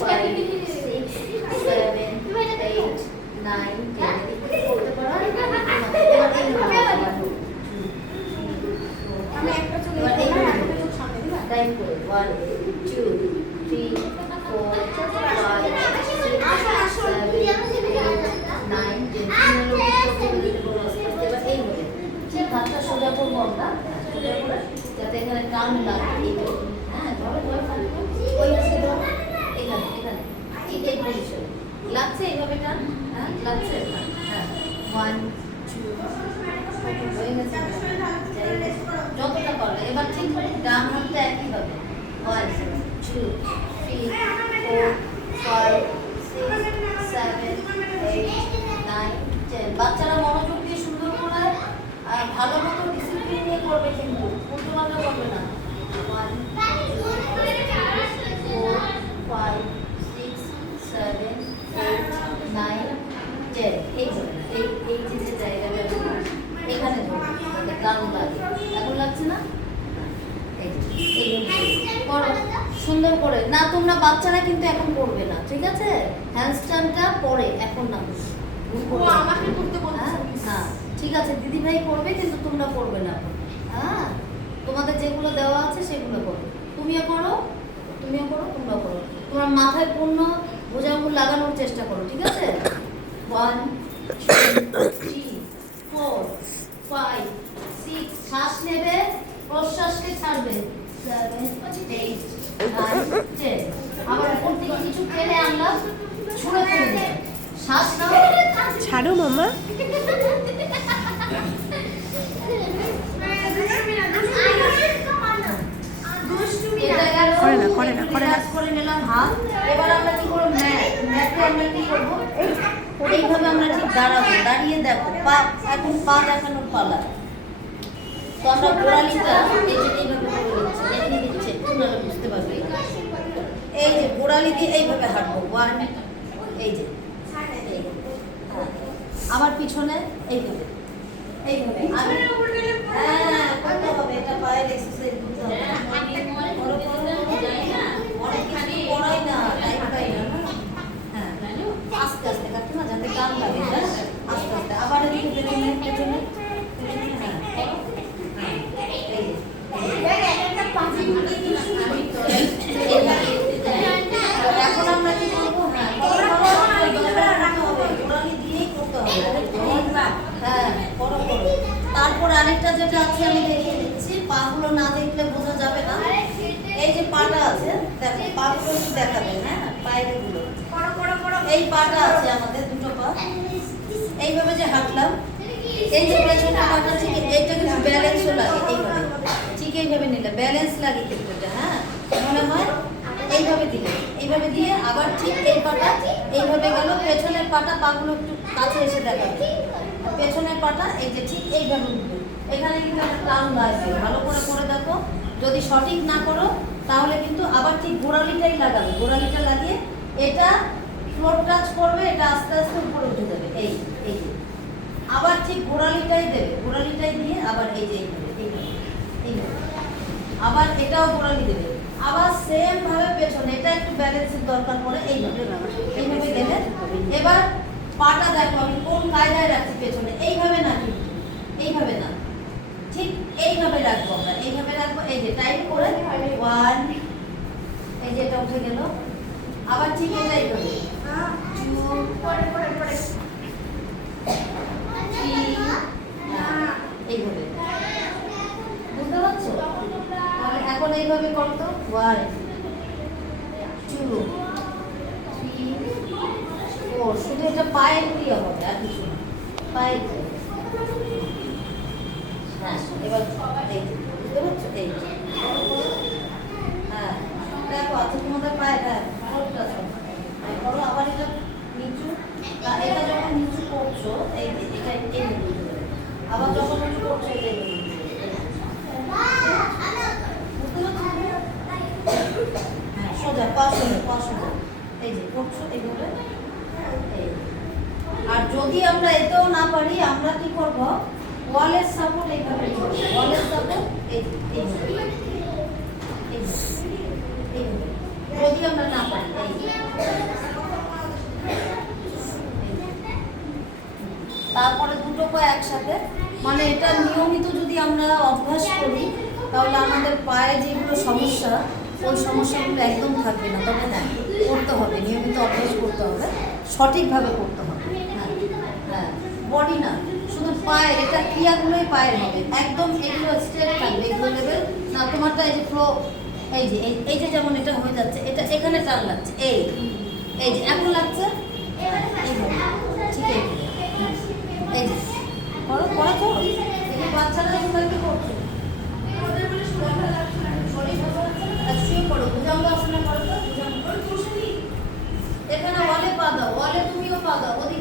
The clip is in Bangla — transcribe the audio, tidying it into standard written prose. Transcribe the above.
5 6 7 8 9 10 করতে পারো আমি একটা চলে টাইম করে 1 2 3 4 5 6 7 8 9 10 এবার এই হবে ঠিক হাতটা সোজা করবো আমরা সোজা করে যাতে এখানে টান লাগে হ্যাঁ ধরো ওই পাশে ধরো এখানে এখানে ঠিক এই পজিশন লাগছে এইভাবে টান হ্যাঁ লাগছে হ্যাঁ 1 2 হয়ে গেছে যতটা পারবে এবার ঠিক ডান হাতটা একই হবে 1 2 3 4 5 6 7 8 9 10 বাচ্চারা মনোযোগ দিয়ে সুন্দর করে ভালো মতো ডিসিপ্লিন নিয়ে করবে কিন্তু উল্টোপাল্টা করবে না 1 2 3 4 5 6 7 8 9 10 এই যে জায়গাটা এখানে ধরো দারুণ লাগে এখন লাগছে না এই করো সুন্দর করে না তোমরা বাচ্চারা কিন্তু এখন করবে না ঠিক আছে হ্যান্ডস্ট্যান্ডটা পরে এখন না আমাকে করতে বলছো না ঠিক আছে দিদি ভাই করবে কিন্তু তোমরা করবে না হ্যাঁ তোমাদের যেগুলো দেওয়া আছে সেগুলো করো তুমিও করো তোমরা করো তোমার মাথায় পূর্ণ বোঝাগুলো লাগানোর চেষ্টা করো ঠিক আছে 1 2 3 4 5 6 শ্বাস নেবে প্রশ্বাসকে ছাড়বে 7 8 9 10 আবার উপর থেকে কিছু টেনে আনলাম ছুঁড়ে ফেলবে শ্বাস নাও ছাড়ো মামা করে না করে নিলাম হাত এবার আমরা কি করব ম্যাটে আমরা কি করব এইভাবে আমরা ঠিক দাঁড়াবো দাঁড়িয়ে দেখো পা এখন পা দেখানোর পালা তো আমরা গোড়ালিটা এই যে এইভাবে করে নিচ্ছি দেখে দিচ্ছে একটু নাহলে বুঝতে পারবে এই যে গোড়ালি দিয়ে এইভাবে হাঁটবো 1 এই যে আবার পিছনে এইভাবে হ্যাঁ করতে হবে এটা পায়ের এক্সারসাইজ করতে হবে অনেকখানি পড়াই না টাইম পাই না হ্যাঁ আস্তে আস্তে কাটতে না যাতে টান লাগে আস্তে আস্তে আবার এদিকে পেছনে এখন আমরা কি করবো গোড়ালি দিয়েই করতে হবে হ্যাঁ করো তারপর আরেকটা যেটা আছে আমি দেখিয়ে দিচ্ছি পাগুলো না দেখলে বোঝা যাবে না এই যে পাটা আছে দেখো পাগুলো একটু দেখাবেন হ্যাঁ পায়ের গুলো এই পাটা আছে আমাদের দুটো পা এইভাবে যে হাঁটলাম এই যে পেছনে পাটা ঠিক এইটা কিন্তু ব্যালেন্সও লাগে এইভাবে ঠিক এইভাবে নিলে ব্যালেন্স লাগে কিন্তু এটা হ্যাঁ মনে হয় এইভাবে দিয়ে আবার ঠিক এই পাটা এইভাবে গেল পেছনের পাটা পাগুলো একটু কাছে এসে দেখাবে পেছনের পাটা এই যে ঠিক এইভাবে উঠবে এখানে কিন্তু একটা টান লাগবে ভালো করে দেখো যদি সঠিক না করো তাহলে কিন্তু আবার ঠিক গোড়ালিটাই লাগাবে গোড়ালিটা লাগিয়ে এটা ফ্লোর টাচ করবে এটা আস্তে আস্তে উপরে উঠে যাবে এই যে আবার ঠিক গোড়ালিটাই দেবে গোড়ালিটাই দিয়ে আবার এই যে এইভাবে আবার এটাও গোড়ালি দেবে আবার সেম ভাবে পেছনে এটা একটু ব্যালেন্সের দরকার পড়ে এইভাবে দেবে এবার পাটা দেখো আমি কোন কায়দায় রাখছি পেছনে এইভাবে না কিন্তু এইভাবে না ঠিক এইভাবে রাখবো আমরা এইভাবে রাখবো এই যে টাইট করে 1 এই যে এটা উঠে গেল আবার ঠিক এটা এইভাবে 2 পরে 3 এইভাবে বুঝতে পারছো তাহলে এখন এইভাবে করো তো 1 2 3 4 শুধু এটা পায়ের দিয়ে হবে আর কিছু না পায়ের দিয়ে হ্যাঁ এবার এই বুঝতে পারছো এই হ্যাঁ দেখো আচ্ছা তোমাদের পায়েটা করো আবার এটা নিচু এটা যখন নিচু করছো এই এটা এই আবার যখন নিচু করছো এই সোজা পা সোজা এই যে করছো এইভাবে আর যদি আমরা এতেও না পারি আমরা কি করব ওয়ালের সাপোর্ট এইভাবে ওয়ালের সাপোর্ট এইভাবে যদি আমরা না পারি তারপরে দুটো পা একসাথে, মানে এটা নিয়মিত যদি আমরা অভ্যাস করি তাহলে আমাদের পায়ে যেগুলো সমস্যা ওই সমস্যাগুলো একদম থাকবে না। তবে হ্যাঁ, করতে হবে, নিয়মিত অভ্যাস করতে হবে, সঠিকভাবে করতে হবে। হ্যাঁ হ্যাঁ, বডি না, শুধু পায়ের, এটা ক্রিয়াগুলোই পায়ের হবে, একদম এগুলো স্ট্রেট থাকবে, এগুলো লেভেল না। তোমারটা এই যে ফ্লো, এই যে এই যে যেমন এটা হয়ে যাচ্ছে, এটা এখানে টান লাগছে, এই যে এখন লাগছে, এইভাবে ঠিক এইভাবে। এই যে করো করো করো, এই যে বাচ্চারা এগুলো কি করছে, শরীর ভালো আছে না? আর শুয়ে পড়ো, ভুজঙ্গ আসনে করো তো, ভুজঙ্গ। এখানে ওয়ালে পা দাও, ওয়ালে তুমিও পা দাও, ওদিকে